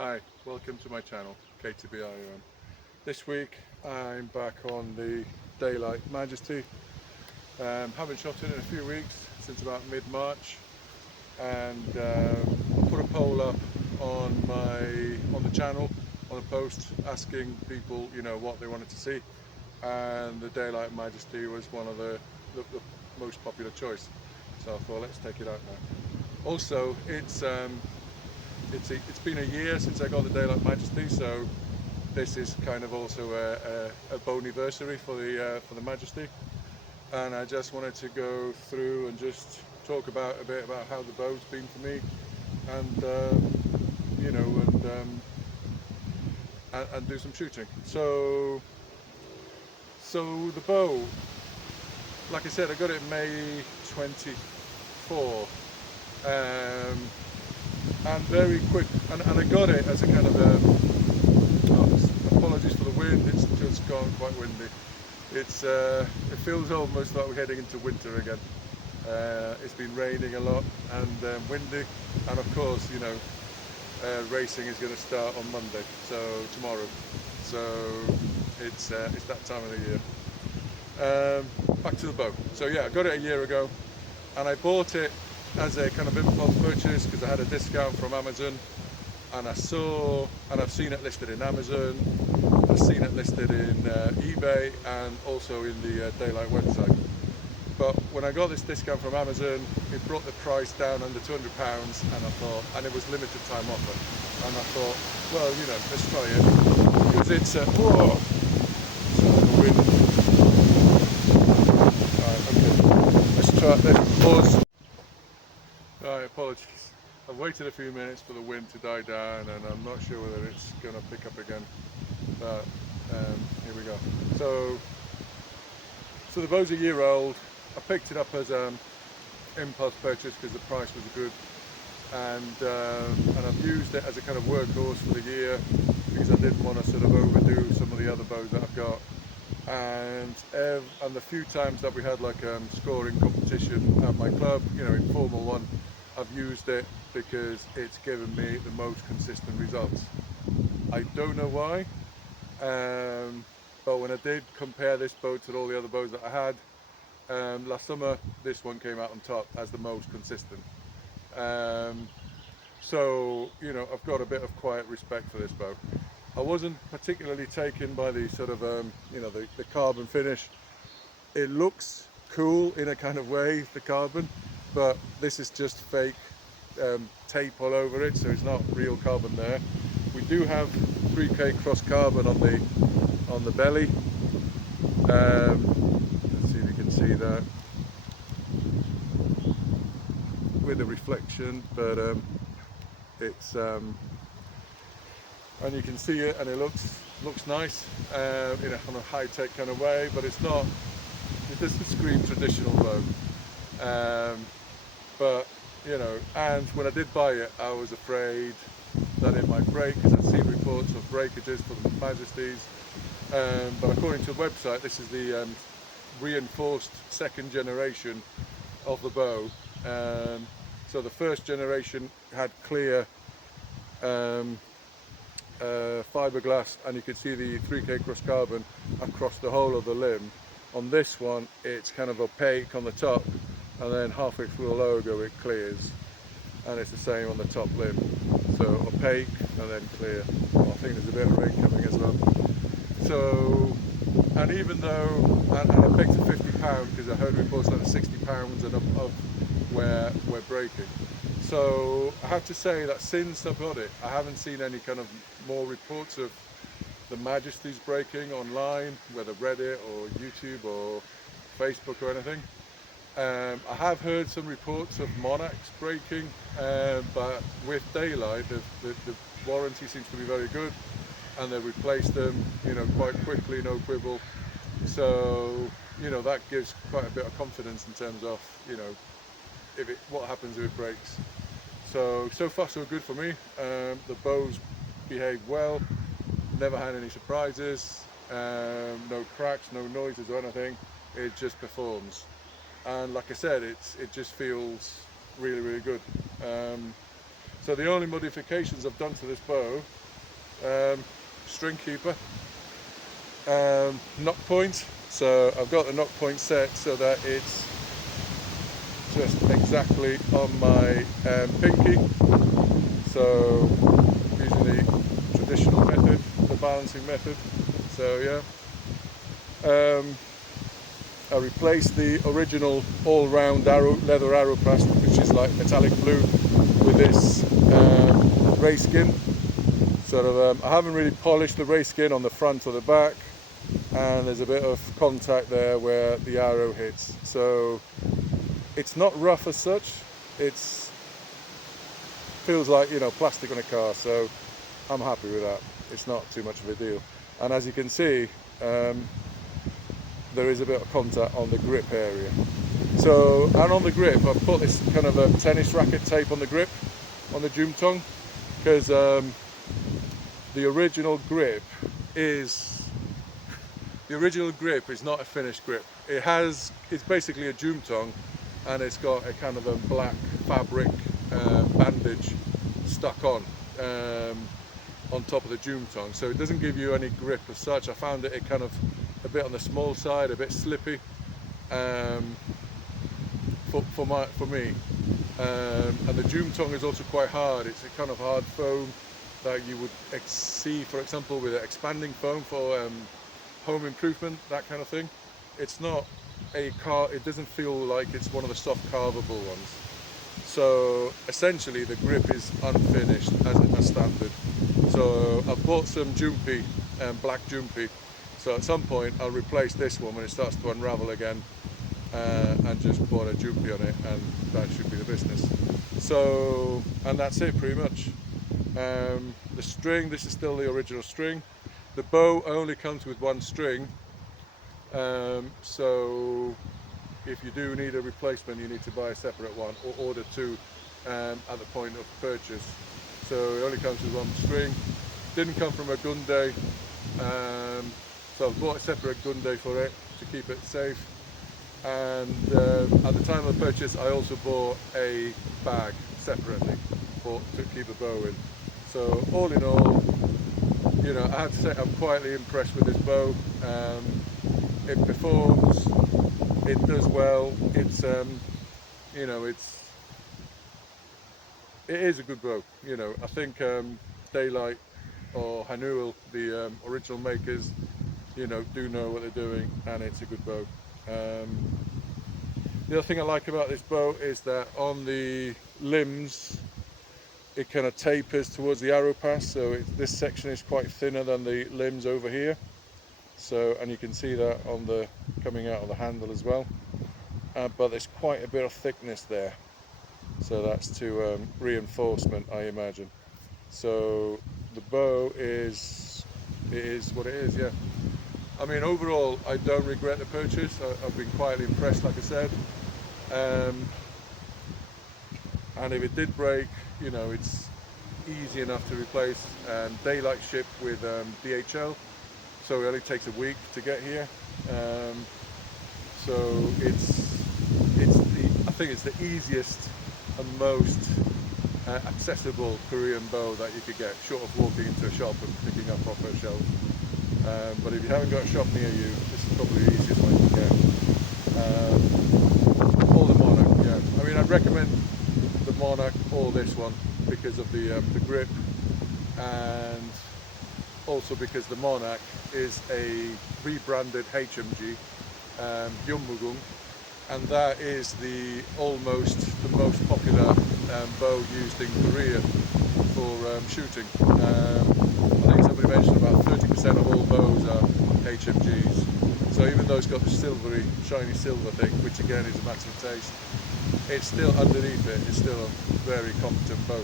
Hi, welcome to my channel, KTB. This week I'm back on the Daylite Majesty. Haven't shot it in a few weeks, since about mid-March, and I put a poll up on the channel on a post asking people, what they wanted to see, and the Daylite Majesty was one of the most popular choice. So I thought, let's take it out now. Also, it's been a year since I got the Daylite Majesty, so this is kind of also a Bow-niversary for the Majesty, and I just wanted to go through and just talk a bit about how the bow's been for me, and and do some shooting. So the bow, like I said, I got it May 24. And very quick, and I got it as a kind of apologies for the wind, it's just gone quite windy. It feels almost like we're heading into winter again. It's been raining a lot and windy, and of course, racing is going to start on Monday, so tomorrow. So it's that time of the year. Back to the bow. So yeah, I got it a year ago, and I bought it as a kind of impulse purchase because I had a discount from Amazon, and I've seen it listed in Amazon, I've seen it listed in eBay, and also in the Daylite website. But when I got this discount from Amazon, it brought the price down under £200, and it was limited time offer, and I thought, well, let's try it, because it's whoa, so the wind. Alright, okay, let's try this. Pause. Right, apologies. I've waited a few minutes for the wind to die down, and I'm not sure whether it's going to pick up again, but here we go. So the bow's a year old. I picked it up as an impulse purchase because the price was good, and I've used it as a kind of workhorse for the year because I didn't want to sort of overdo some of the other bows that I've got. And the few times that we had like scoring competition at my club, informal one, I've used it because it's given me the most consistent results. I don't know why, but when I did compare this bow to all the other bows that I had last summer, this one came out on top as the most consistent. So I've got a bit of quiet respect for this bow. I wasn't particularly taken by the sort of the carbon finish. It looks cool in a kind of way, the carbon, but this is just fake tape all over it, so it's not real carbon there. We do have 3K cross carbon on the belly. Let's see if you can see that with the reflection, but it's and you can see it, and it looks nice in a kind of high-tech kind of way, but it's not. It doesn't scream traditional though. But and when I did buy it, I was afraid that it might break because I'd seen reports of breakages for the Majesties. But according to the website, this is the reinforced second generation of the bow. So the first generation had clear fiberglass, and you could see the 3K cross carbon across the whole of the limb. On this one, it's kind of opaque on the top, and then halfway through the logo it clears, and it's the same on the top limb. So opaque and then clear. Well, I think there's a bit of rain coming as well. So, and even though, and I picked a £50 because I heard reports that £60 and above where we're breaking. So I have to say that since I've got it, I haven't seen any kind of more reports of the Majesties breaking online, whether Reddit or YouTube or Facebook or anything. I have heard some reports of Monarchs breaking, but with Daylite, the warranty seems to be very good, and they replaced them, quite quickly, no quibble. So, that gives quite a bit of confidence in terms of, what happens if it breaks. So far so good for me. The bows behaved well, never had any surprises, no cracks, no noises or anything. It just performs, and like I said, it just feels really good. So the only modifications I've done to this bow, string keeper, knock point. So I've got the knock point set so that it's just exactly on my pinky. So using the traditional method, the balancing method. So yeah. I replaced the original all-round leather arrow press, which is like metallic blue, with this ray skin. Sort of, I haven't really polished the ray skin on the front or the back, and there's a bit of contact there where the arrow hits. So it's not rough as such. It's feels like, you know, plastic on a car. So I'm happy with that. It's not too much of a deal. And as you can see, there is a bit of contact on the grip area. So, and on the grip, I've put this kind of a tennis racket tape on the grip, on the Jum tongue, because the original grip is not a finished grip. It's basically a Jum tongue, and it's got a kind of a black fabric bandage stuck on top of the Jum tongue, so it doesn't give you any grip as such. I found it kind of a bit on the small side, a bit slippy for me. And the Jum tongue is also quite hard. It's a kind of hard foam that you would see, for example, with an expanding foam for home improvement, that kind of thing. It's not it doesn't feel like it's one of the soft carvable ones. So essentially the grip is unfinished as standard. So I've bought some Jumpy, black Jumpy. So at some point I'll replace this one when it starts to unravel again, and just put a Jumpy on it, and that should be the business. So, and that's it pretty much. The string, this is still the original string. The bow only comes with one string, so if you do need a replacement, you need to buy a separate one or order two at the point of purchase. So it only comes with one string. Didn't come from a Gunday, so I've bought a separate Gunday for it to keep it safe. And at the time of the purchase, I also bought a bag separately to keep a bow in. So all in all, you know, I have to say I'm quietly impressed with this bow. It performs, it does well. It's you know, it is a good bow. You know, I think Daylite or Hanuel, the original makers, you know, do know what they're doing, and it's a good bow. The other thing I like about this bow is that on the limbs it kind of tapers towards the arrow pass, so this section is quite thinner than the limbs over here. So, and you can see that on the coming out of the handle as well. But there's quite a bit of thickness there, so that's to reinforcement, I imagine. So the bow is what it is, yeah. I mean, overall, I don't regret the purchase. I've been quietly impressed, like I said. And if it did break, you know, it's easy enough to replace. Daylite shipped with DHL, so it only takes a week to get here. So I think it's the easiest and most accessible Korean bow that you could get, short of walking into a shop and picking up off a shelf. But if you haven't got a shop near you, this is probably the easiest one you can get. Or the Monarch, yeah. I mean, I'd recommend the Monarch or this one because of the grip, and also because the Monarch is a rebranded HMG, Gyeongmugung, and that is the most popular bow used in Korea for shooting. I think somebody mentioned about 30% of all bows are HMGs. So even though it's got the silvery, shiny silver thing, which again is a matter of taste, it's still underneath it, it's still a very competent bow.